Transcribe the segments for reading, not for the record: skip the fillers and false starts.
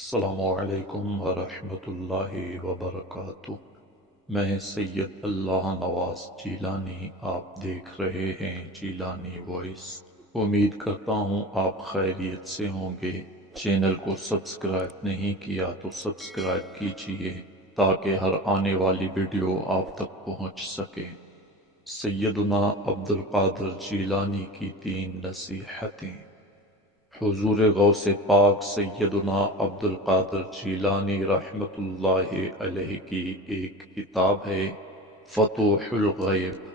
السلام علیکم ورحمۃ اللہ وبرکاتہ۔ میں سید اللہ نواز جیلانی آپ دیکھ رہے ہیں جیلانی وائس۔ امید کرتا ہوں آپ خیریت سے ہوں گے۔ چینل کو سبسکرائب نہیں کیا تو سبسکرائب کیجئے تاکہ ہر آنے والی ویڈیو آپ تک پہنچ سکے۔ سیدنا عبد القادر جیلانی کی 3 نصیحتیں۔ حضور غوث پاک سیدنا عبد القادر جیلانی رحمۃ اللہ علیہ کی ایک کتاب ہے فتوح الغیب۔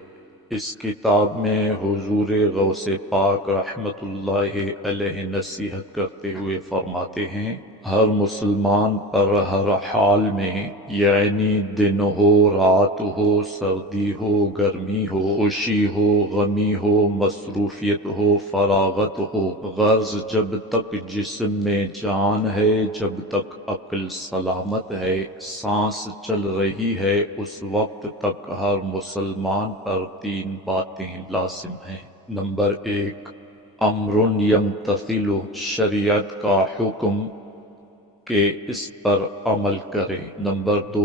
اس کتاب میں حضور غوث پاک رحمۃ اللہ علیہ نصیحت کرتے ہوئے فرماتے ہیں، ہر مسلمان پر ہر حال میں، یعنی دن ہو رات ہو، سردی ہو گرمی ہو، خوشی ہو غمی ہو، مصروفیت ہو فراغت ہو، غرض جب تک جسم میں جان ہے، جب تک عقل سلامت ہے، سانس چل رہی ہے، اس وقت تک ہر مسلمان پر 3 باتیں لازم ہیں۔ نمبر 1، امر یمتثل، شریعت کا حکم کہ اس پر عمل کرے۔ نمبر 2،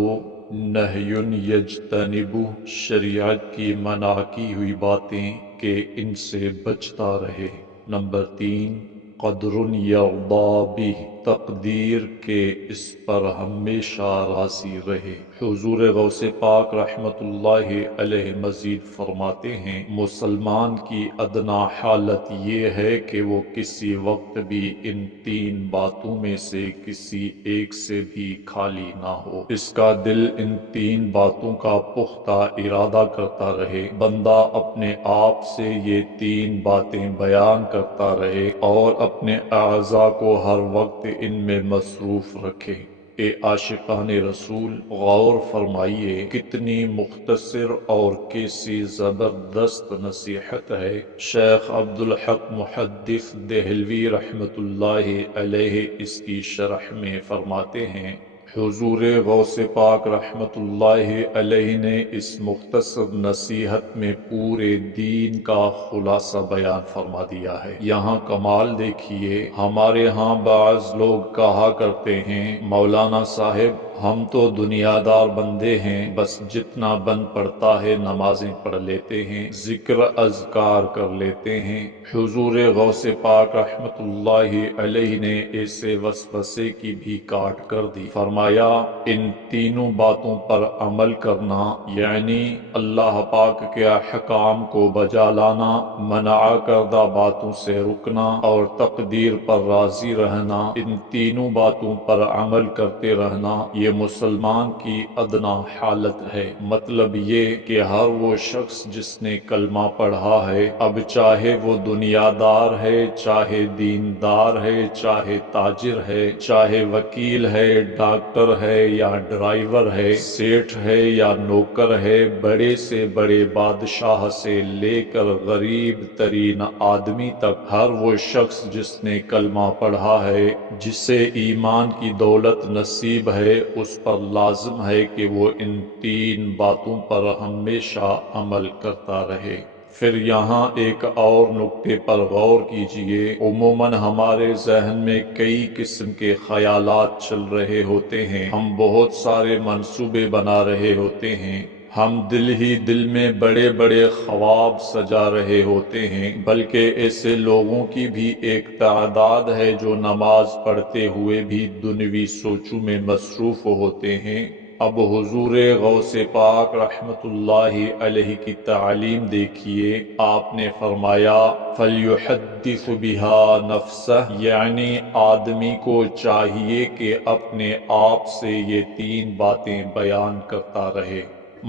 نہی یجتنب، شریعت کی منع کی ہوئی باتیں کہ ان سے بچتا رہے۔ نمبر 3، قدر یرضی بہ، تقدیر کے اس پر ہمیشہ راضی رہے۔ حضور غوث پاک رحمۃ اللہ علیہ مزید فرماتے ہیں، مسلمان کی ادنا حالت یہ ہے کہ وہ کسی وقت بھی ان 3 باتوں میں سے کسی ایک سے بھی خالی نہ ہو۔ اس کا دل ان 3 باتوں کا پختہ ارادہ کرتا رہے، بندہ اپنے آپ سے یہ 3 باتیں بیان کرتا رہے اور اپنے اعضاء کو ہر وقت ان میں مصروف رکھے۔ اے عاشقان رسول، غور فرمائیے کتنی مختصر اور کیسی زبردست نصیحت ہے۔ شیخ عبدالحق محدث دہلوی رحمۃ اللہ علیہ اس کی شرح میں فرماتے ہیں، حضور غوث پاک رحمۃ اللہ علیہ نے اس مختصر نصیحت میں پورے دین کا خلاصہ بیان فرما دیا ہے۔ یہاں کمال دیکھیے، ہمارے ہاں بعض لوگ کہا کرتے ہیں، مولانا صاحب ہم تو دنیا دار بندے ہیں، بس جتنا بن پڑتا ہے نمازیں پڑھ لیتے ہیں، ذکر اذکار کر لیتے ہیں۔ حضور غوث پاک رحمۃ اللہ علیہ نے ایسے وسوسے کی بھی کاٹ کر دی۔ فرمایا، ان 3 باتوں پر عمل کرنا یعنی اللہ پاک کے احکام کو بجا لانا، منع کردہ باتوں سے رکنا اور تقدیر پر راضی رہنا، ان 3 باتوں پر عمل کرتے رہنا، یہ مسلمان کی ادنا حالت ہے۔ مطلب یہ کہ ہر وہ شخص جس نے کلمہ پڑھا ہے، اب چاہے وہ دنیا دار ہے، چاہے دیندار ہے، چاہے تاجر ہے، چاہے وکیل ہے، ڈاکٹر ہے یا ڈرائیور ہے، سیٹھ ہے یا نوکر ہے، بڑے سے بڑے بادشاہ سے لے کر غریب ترین آدمی تک، ہر وہ شخص جس نے کلمہ پڑھا ہے، جسے ایمان کی دولت نصیب ہے، اس پر لازم ہے کہ وہ ان 3 باتوں پر ہمیشہ عمل کرتا رہے۔ پھر یہاں ایک اور نکتے پر غور کیجئے، عموماً ہمارے ذہن میں کئی قسم کے خیالات چل رہے ہوتے ہیں، ہم بہت سارے منصوبے بنا رہے ہوتے ہیں، ہم دل ہی دل میں بڑے بڑے خواب سجا رہے ہوتے ہیں، بلکہ ایسے لوگوں کی بھی ایک تعداد ہے جو نماز پڑھتے ہوئے بھی دنیوی سوچوں میں مصروف ہوتے ہیں۔ اب حضور غوث پاک رحمۃ اللہ علیہ کی تعلیم دیکھیے، آپ نے فرمایا، فَلْيُحَدِّثْ بِهَا نَفْسَهُ، یعنی آدمی کو چاہیے کہ اپنے آپ سے یہ 3 باتیں بیان کرتا رہے۔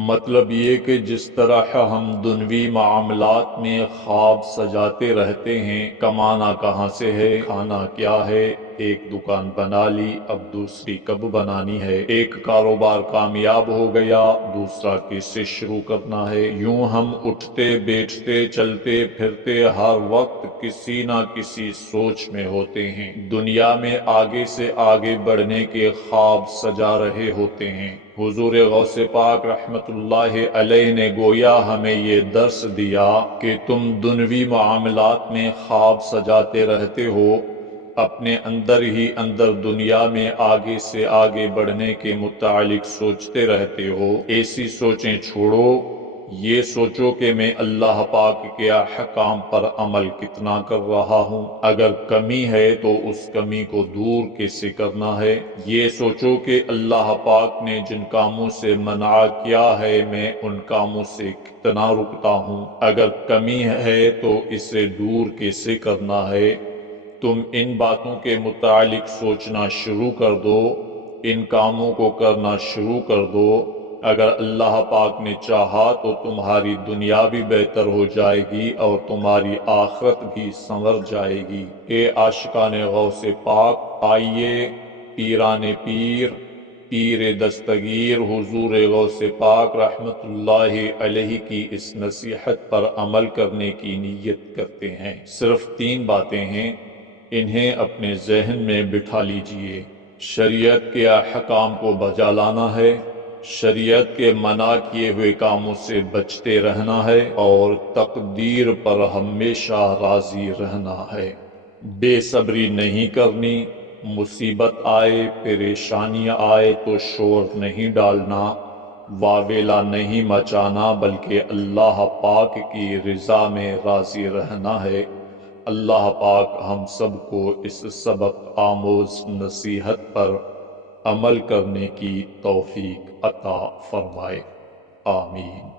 مطلب یہ کہ جس طرح ہم دنیوی معاملات میں خواب سجاتے رہتے ہیں، کمانا کہاں سے ہے، کھانا کیا ہے، ایک دکان بنا لی، اب دوسری کب بنانی ہے، ایک کاروبار کامیاب ہو گیا، دوسرا کس سے شروع کرنا ہے، یوں ہم اٹھتے بیٹھتے چلتے پھرتے ہر وقت کسی نہ کسی سوچ میں ہوتے ہیں، دنیا میں آگے سے آگے بڑھنے کے خواب سجا رہے ہوتے ہیں۔ حضور غوث پاک رحمۃ اللہ علیہ نے گویا ہمیں یہ درس دیا کہ تم دنیوی معاملات میں خواب سجاتے رہتے ہو، اپنے اندر ہی اندر دنیا میں آگے سے آگے بڑھنے کے متعلق سوچتے رہتے ہو، ایسی سوچیں چھوڑو، یہ سوچو کہ میں اللہ پاک کے احکام پر عمل کتنا کر رہا ہوں، اگر کمی ہے تو اس کمی کو دور کیسے کرنا ہے۔ یہ سوچو کہ اللہ پاک نے جن کاموں سے منع کیا ہے میں ان کاموں سے کتنا رکتا ہوں، اگر کمی ہے تو اسے دور کیسے کرنا ہے۔ تم ان باتوں کے متعلق سوچنا شروع کر دو، ان کاموں کو کرنا شروع کر دو، اگر اللہ پاک نے چاہا تو تمہاری دنیا بھی بہتر ہو جائے گی اور تمہاری آخرت بھی سنور جائے گی۔ اے عاشقان غوث پاک، آئیے پیران پیر، پیر دستگیر حضور غوث پاک رحمت اللہ علیہ کی اس نصیحت پر عمل کرنے کی نیت کرتے ہیں۔ صرف 3 باتیں ہیں، انہیں اپنے ذہن میں بٹھا لیجئے۔ شریعت کے احکام کو بجا لانا ہے، شریعت کے منع کیے ہوئے کاموں سے بچتے رہنا ہے اور تقدیر پر ہمیشہ راضی رہنا ہے۔ بے صبری نہیں کرنی، مصیبت آئے، پریشانی آئے تو شور نہیں ڈالنا، واویلا نہیں مچانا، بلکہ اللہ پاک کی رضا میں راضی رہنا ہے۔ اللہ پاک ہم سب کو اس سبق آموز نصیحت پر عمل کرنے کی توفیق عطا فرمائے، آمین۔